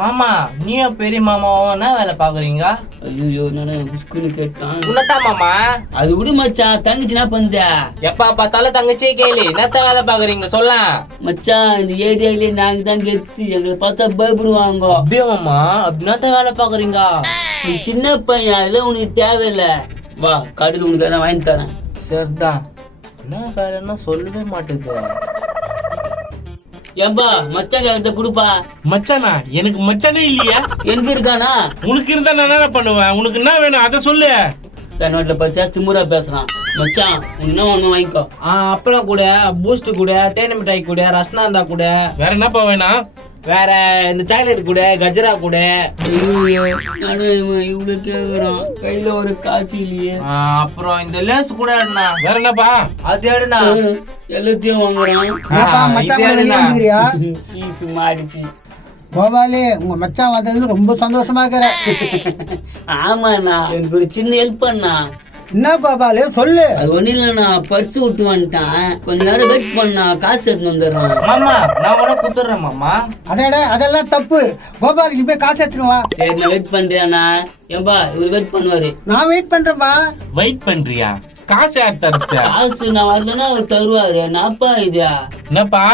மாமா நீயும் பெரிய மாமாவும் என்ன வேலை பாக்குறீங்க? ஐயோ நான் புஷ்குன்னு கேட்டான். உன்னதான் மாமா. அது விடு மச்சான், தங்கச்சி என்ன பண்ணுத? எப்பா பார்த்தாலும் தங்கச்சியே கேளு. என்னத்த வேலை பாக்குறீங்க சொல்ல மச்சான். இந்த ஏரியாவிலே நாங்க தான் கெத்து, எங்களை பார்த்தா பயப்படுவாங்க. அப்படியே மாமா, அப்படின்னாத்த வேலை பாக்குறீங்க? நீ சின்ன பையன், அதெல்லாம் உனக்கு தேவையில்லை. வா கடையில் உனக்கு நான் வாங்கி தரேன். சரிதான். என்ன வேலைன்னா சொல்லவே மாட்டேது. ஏன்பா மச்சான் கேட்ட கொடுப்பா. மச்சானா? எனக்கு மச்சானே இல்லையா? எனக்கு இருக்கானா? உனக்கு இருந்தா நான் என்ன பண்ணுவேன்? உனக்கு என்ன வேணும் அதை சொல்லு. தன்னோட்டில் பார்த்தா திமுறா பேசுறான். மச்சான் என்ன ஒண்ணு வாங்கிக்கோ. அப்பளம் கூட, பூஸ்ட் கூட, தேனி மிட்டாய் கூட, ரஸ்னாந்தா கூட. வேற என்னப்பா வேணும்? வேற இந்த சாக்லேட் கூட, கஜரா கூட. இவ்வளவு கேக்குறான், கையில ஒரு காசு இல்லையே. அப்புறம் இந்த லேஸ் கூட எடுனா. வேற என்னப்பா? அது எடுனா. எல்லாத்தையும் வாங்குறான். பீஸ் மாடிச்சு. கோபாலி, உங்க மச்சான் வந்தது ரொம்ப சந்தோஷமா இருக்கிற. ஆமாண்ணா, எனக்கு ஒரு சின்ன ஹெல்ப் பண்ணா. என்ன கோபாலு சொல்லு. அது ஒண்ணு இல்லண்ணா, பர்ஸ் விட்டு வந்துட்டான். கொஞ்ச நேரம் வெயிட் பண்ணா, காசு எடுத்து வந்துடுறான். மாமா நான் கூட குத்துறேன் மாமா. அடடே அதெல்லாம் தப்பு. கோபாலு நீ போய் காசு எடுத்துன்னு வா. சரி நான் வெயிட் பண்றேண்ணா. ஏன்பா இவர் வெயிட் பண்ணுவாரு. நான் வெயிட் பண்றேன்பா. வெயிட் பண்றியா? காசு யார் தருத்த? காசு நான் வரலன்னா அவர் தருவாரு. நாப்பா இது என்னப்பா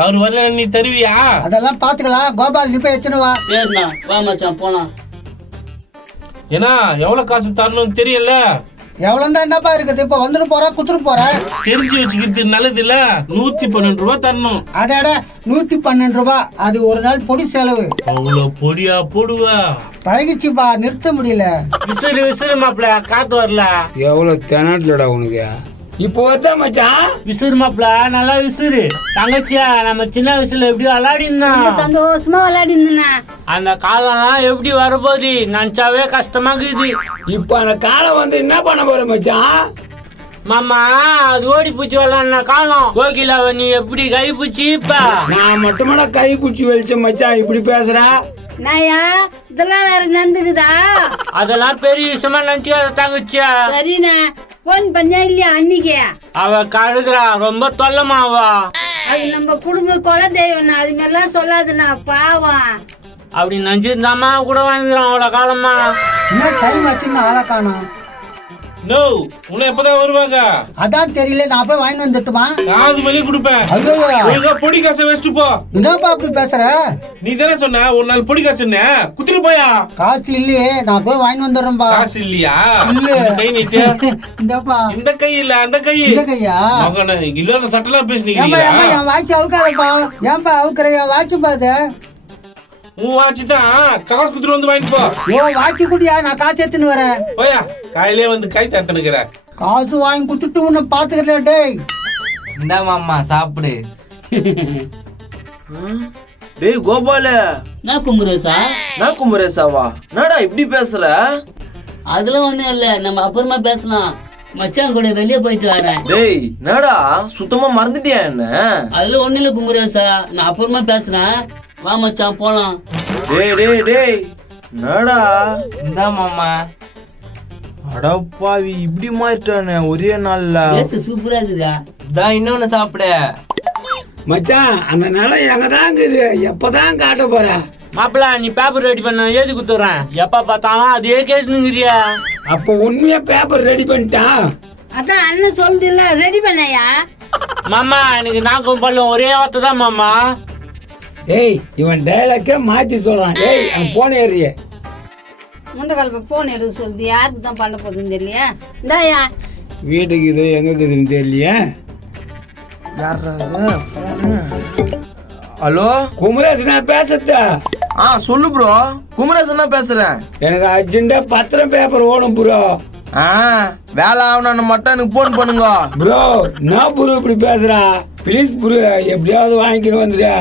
அவர் வரல நீ தருவியா? அதெல்லாம் பாத்துக்கலாம். கோபால் நீ போய் எடுத்துன்னு வா. சரிண்ணா, வா மச்சான் போலாம். ஏன்னா எவ்வளவு காசு தரணும்னு தெரியல. எவ்வளவு தான் என்னப்பா இருக்குது? இப்ப வந்துட்டு போற குத்துட்டு போற. தெரிஞ்சு வச்சுக்கிறது நல்லது இல்ல. 112 ரூபாய் தரணும். அடடே 112 ரூபாய். அது ஒரு நாள் பொடி செலவு. அவ்வளவு பொடியா போடுவா? பழகிச்சுப்பா, நிறுத்த முடியல. விசிறு விசிறு மாப்பிள, காத்து வரல. எவ்வளவு தெனாட்லடா உனக்கு. இப்போ வருதா மச்சான்? விசிறு மாப்பிள, நல்லா விசிறு. தங்கச்சியா நம்ம சின்ன வயசுல எப்படி விளையாடினா சந்தோஷமா விளையாடினா அந்த காலம்லாம் எப்படி வரப்போகுது நினைச்சாவே கஷ்டமா இருக்குது. இப்போ அந்த காலம் வந்து என்ன பண்ண போற மச்சான்? மாமா அது ஓடி பூச்சி விளாட்ன காலம். கோகிலாவை நீ எப்படி கை பூச்சி இப்ப? நான் மட்டுமாடா கை பிடிச்சி வெளிச்ச மச்சான் இப்படி பேசுற? நாயா இதெல்லாம் வேற நடந்துக்குதா? அதெல்லாம் பெரிய விஷயமா நினைச்சு தங்கச்சியா. சரிண்ணா, போன் பண்ணியா இல்லையா அன்னைக்கு? அவ கழுகுறா, ரொம்ப தொல்லமா அவ. அது நம்ம குடும்ப குல தெய்வம். அது மாதிரிலாம் சொல்லாதுண்ணா, பாவம். அப்படி நினைச்சிருந்தாமா கூட வாங்கிக்கிறான் அவ்வளவு காலமா. என்ன டைம் ஆச்சுன்னு ஆளை காணோம். நோ, உன்னை எப்பதான் வருவாங்க? அதான் தெரியல. நான் போய் வாங்கி வந்துட்டுமா? காது வலி கொடுப்பேன். ஒழுங்கா பொடி காசை வச்சுட்டு போ. என்னப்பா அப்படி பேசுற? நீ தானே சொன்ன ஒரு நாள் பொடி காசு என்ன குத்துட்டு போயா? காசு இல்லையே, நான் போய் வாங்கி வந்துடுறேன்பா. காசு இல்லையா? இல்ல. இந்த கை நீட்டு. இந்தப்பா. இந்த கை இல்ல அந்த கை. இந்த கையா? மகனே இல்லாத சட்டெல்லாம் பேசுனீங்க. என் வாட்சி அவுக்காதப்பா. ஏன்பா அவுக்குற? என் வாட்சி பாது. உன் வாட்சி தான். காசு குத்துட்டு வந்து வாங்கிட்டு போ. ஓ வாட்சி குடியா, நான் காசு எடுத்துன்னு வரேன். போயா, காயிலே வந்து கை தட்டனுக்குற. காசு வாங்கி குத்துட்டு உன்னை பாத்துக்கிறேன். டேய் இந்த மாமா சாப்பிடு. டேய் கோபால, என்ன கும்புரேசா? நான் குமரேசாவா? என்னடா இப்படி பேசுற? அதெல்லாம் ஒண்ணும் இல்ல, நம்ம அப்புறமா பேசலாம். மச்சான் கூட வெளியே போயிட்டு வரேன். டேய் என்னடா சுத்தமா மறந்துட்டியா என்ன? அதெல்லாம் ஒண்ணு இல்ல கும்புரேசா, நான் அப்புறமா பேசுறேன். வா மச்சான் போலாம். டேய் டேய் டேய் என்னடா? இந்த மாமா. அடப்பாவி இப்படி மாறிட்டானே ஒரே நாள்ல. பேச சூப்பரா இருக்குதா? இதான் இன்னொன்னு சாப்பிடு. மச்சான் அந்த நிலம் எங்கதான் இருக்குது? எப்பதான் காட்ட போற? மாப்பிள்ள நீ பேப்பர் ரெடி பண்ண எழுதி குத்துறேன். எப்ப பார்த்தாலும் அதே கேட்டுங்கிறியா? அப்ப உண்மையா பேப்பர் ரெடி பண்ணிட்டான். அதான் அண்ணன் சொல்லுது இல்ல, ரெடி பண்ணையா? மாமா எனக்கு நாக்கும் பல்லும் ஒரே வார்த்தை தான் மாமா. ஏய் இவன் டைலாக்கே மாத்தி சொல்றான். ஏய் அவன் போன ஏறிய முண்டக்கால போன் எடுக்க சொல்லுது. யாருக்கு தான் பண்ண போகுதுன்னு தெரியலையா? இந்தாயா வீட்டுக்கு இது எங்க இருக்குதுன்னு தெரியலையே. ஹலோ குமரேசன் நான் பேசுறதா? சொல்லு ப்ரோ. குமரேசன் தான் பேசுறேன். எனக்கு அர்ஜென்டா பத்திரம் பேப்பர் ஓடும் ப்ரோ. வேலை ஆகணும்னு மட்டும் எனக்கு போன் பண்ணுங்க ப்ரோ. நான் ப்ரோ இப்படி பேசுறா? ப்ளீஸ் ப்ரோ, எப்படியாவது வாங்கிக்கணும் வந்துடா.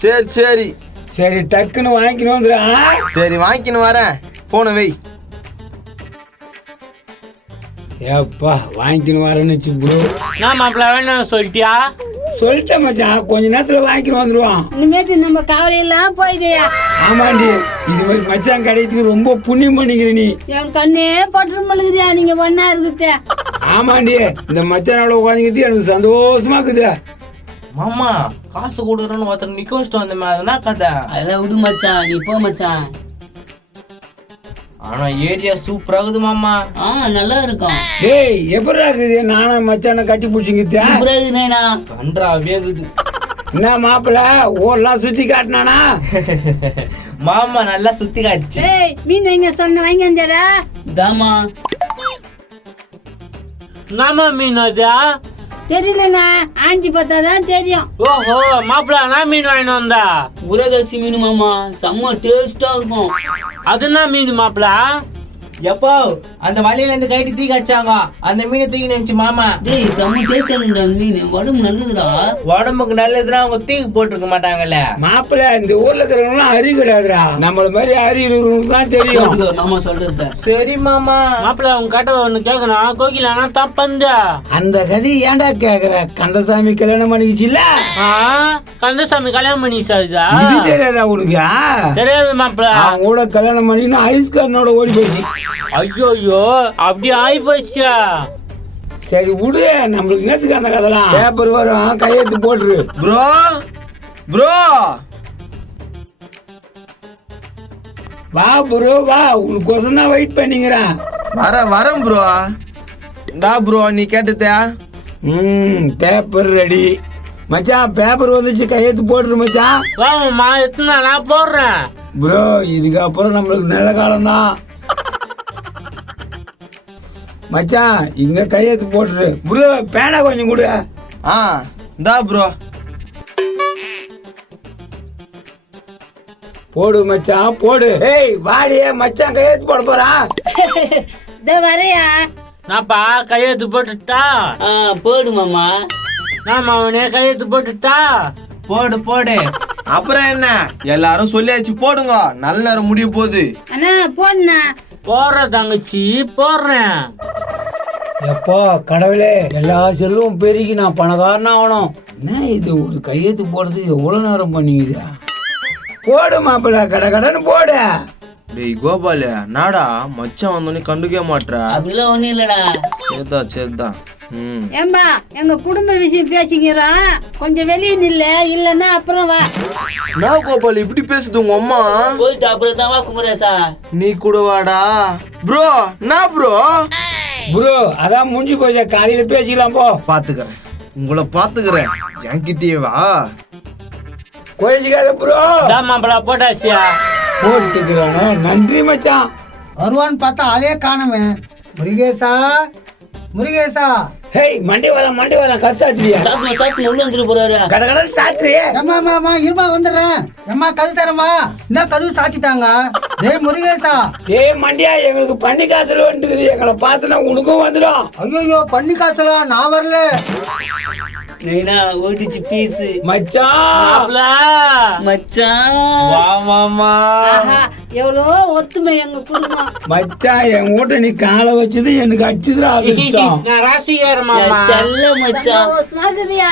சரி சரி சரி டக்குன்னு வாங்கிக்கணும் வந்துடா. சரி வாங்கிக்கின்னு வரேன். போன வை. ஏப்பா வாங்கிக்கணும் வரேன்னு வச்சு ப்ரோ. நான் மாப்பிள்ள வேணும் சொல்லிட்டியா? சொல்லிட்டேன் மச்சான், கொஞ்ச நேரத்துல வாங்கிக்கணும் வந்துடுவான். இனிமேட்டு நம்ம கவலையெல்லாம் போயிடுயா. ஆமாண்டி, இது மாதிரி மச்சான் கிடைக்கிறதுக்கு ரொம்ப புண்ணியம் பண்ணிக்கிற நீ. என் கண்ணே பற்று மழுகுதியா நீங்க ஒன்னா இருக்குது. ஆமாண்டி, இந்த மச்சானோட உட்காந்துக்கிறது எனக்கு சந்தோஷமா இருக்குது. மாமா காசு கொடுக்குறேன்னு ஒருத்தர் நிக்க வச்சுட்டு வந்தமே அதுனா கதை. அதெல்லாம் விடு மச்சான், நீ போ மச்சான். ஆனா ஏரியா சூப்பரா இருக்குது மாமா. நல்லா இருக்கும். டேய் எப்படி இருக்குது நானும் மச்சான கட்டி பிடிச்சிங்க நைனா கன்றாவே இருக்குது. என்ன மாப்பிள்ள ஊர்லாம் சுத்தி காட்டினானா? மாமா நல்லா சுத்தி காய்ச்சி. ஏய் மீன் எங்க சொன்ன வாங்கி வந்தடா. தாமா நாம மீன் அதா தெரியலண்ணா, ஆஞ்சி பார்த்தாதான் தெரியும். ஓஹோ மாப்பிள்ள நான் மீன் வாங்கிட்டு வந்தா. உரகசி மீன் மாமா, செம்ம டேஸ்டா இருக்கும். அதுனா மீன் மாப்பிள்ள? எப்போ அந்த வழியில இருந்து கைட்டு தீ காய்ச்சாங்க, அந்த மீனை தூக்கி நினைச்சு மாமா. டேய் செம்ம டேஸ்டா இருக்குடா மீன், உடம்பு நல்லதுடா. உடம்புக்கு நல்லதுன்னா அவங்க தீக்கு போட்டிருக்க மாட்டாங்கல்ல. மாப்பிள்ள இந்த ஊர்ல இருக்கிறவங்களாம் அறி கிடையாதுடா, நம்மள மாதிரி அறி இருக்கிறவங்களுக்கு தான் தெரியும். மாமா சொல்றது சரி மாமா. மாப்பிள்ள உங்க கட்ட ஒண்ணு கேட்கணும், கோகிலானா தப்பந்தா? அந்த கதி ஏன்டா கேக்குற? கந்தசாமி கல்யாணம் பண்ணிக்கிச்சுல்ல, கந்தசாமி கல்யாணம் பண்ணி சாரிதா? இது தெரியாதா உனக்கு? தெரியாது மாப்பிள்ள. அவன் கூட கல்யாணம் பண்ணின்னு ஐஸ்காரனோட ஓடி போச்சு. ஐயோ அப்படி ஆயி போச்சா? சரி விடு, நம்மளுக்கு நேத்துக்கு அந்த கதெல்லாம் பேப்பர் வரும், கையெழுத்து போட்டுரு. ப்ரோ ப்ரோ வா ப்ரோ வா, உனக்கோசம் தான் வெயிட் பண்ணிக்கிறேன். வரேன் ப்ரோ. இந்தா ப்ரோ நீ கேட்டதே. பேப்பர் ரெடி மச்சான், பேப்பர் வந்துச்சு, கையெழுத்து போட்டுரு மச்சான். வாங்கம்மா எத்தனை நான் போடுறேன். ப்ரோ இதுக்கப்புறம் நம்மளுக்கு நல்ல காலம் தான் மச்சான், இங்க கையெழுத்து போட்டுரு. ப்ரோ பேனா கொஞ்சம் கொடு. இந்தா ப்ரோ. போடு மச்சான் போடு. ஏய் வாடியே மச்சான், கையெழுத்து போட போறான். இதோ வரையா. நான்ப்பா கையெழுத்து போட்டுட்டா? போடு மாமா. நான் அவனே கையெழுத்து போட்டுட்டா? போடு. அப்புறம் என்ன, எல்லாரும் சொல்லியாச்சு போடுங்க, நல்ல நேரம் முடிய போகுது. அண்ணா போடுண்ணா. போடுற தங்கச்சி போடுறேன். எப்போ கடவுளே, எல்லா செல்லும் பெருகி நான் பணக்காரனா ஆகணும். என்ன இது, ஒரு கையெழுத்து போடுறதுக்கு எவ்வளவு நேரம் பண்ணிக்குது? போடு மாப்பிள்ள, கடன்னு போடு. டேய் கோபால, நாடா மச்சான் வந்தோடனே கண்டுக்கவே மாட்டா? அப்படிலாம் ஒண்ணும் இல்லடா. சரிதான். ஏம்பா எங்க குடும்ப விஷயம் பேசிக்கிறோம், கொஞ்சம் வெளியே நில்ல, இல்லன்னா அப்புறம் வா. நான் கோபால் இப்படி பேசுது உங்க அம்மா? போயிட்டு அப்புறம் தான் வா குமரேசா. நீ கூட வாடா ப்ரோ. நான் ப்ரோ அதான் முடிஞ்சு போச்சா, காலையில பேசிக்கலாம். போ உங்களை பாத்துக்கிறேன், என்கிட்டயே வா. கோயிச்சுக்காத ப்ரோ. மாப்பிள்ள போட்டாச்சியா? போட்டுக்கிறானே, நன்றி மச்சான். வருவான்னு பார்த்தா ஆளே காணமே. முருகேசா ஹேய் மண்டி வரேன் கசாத்திரியா? சாத்து உள்ள வந்துட்டு போறாரு. கடகடன் சாத்திரியே. ஏமா இருமா வந்துடுறேன். ஏமா கது தரமா? என்ன கதவு சாத்திட்டாங்க? டேய் முருகேசா. டேய் மண்டியா, எங்களுக்கு பண்ணி காசுல வந்துக்குது, எங்களை பார்த்துனா உனக்கும் வந்துடும். ஐயோ பண்ணி காசுலாம் நான் வரல. நைனா ஓடிச்சு பீஸ். மச்சான் வா மாமா. எவ்வளோ ஒத்துமை எங்க குடும்பம். மச்சான், என் வீட்டை நீ காலை வச்சது எனக்கு அடிச்சுதான் அதிர்ஷ்டம். நான் ராசிகார மாமா. செல்ல மச்சான். சந்தோஷமாகுதியா?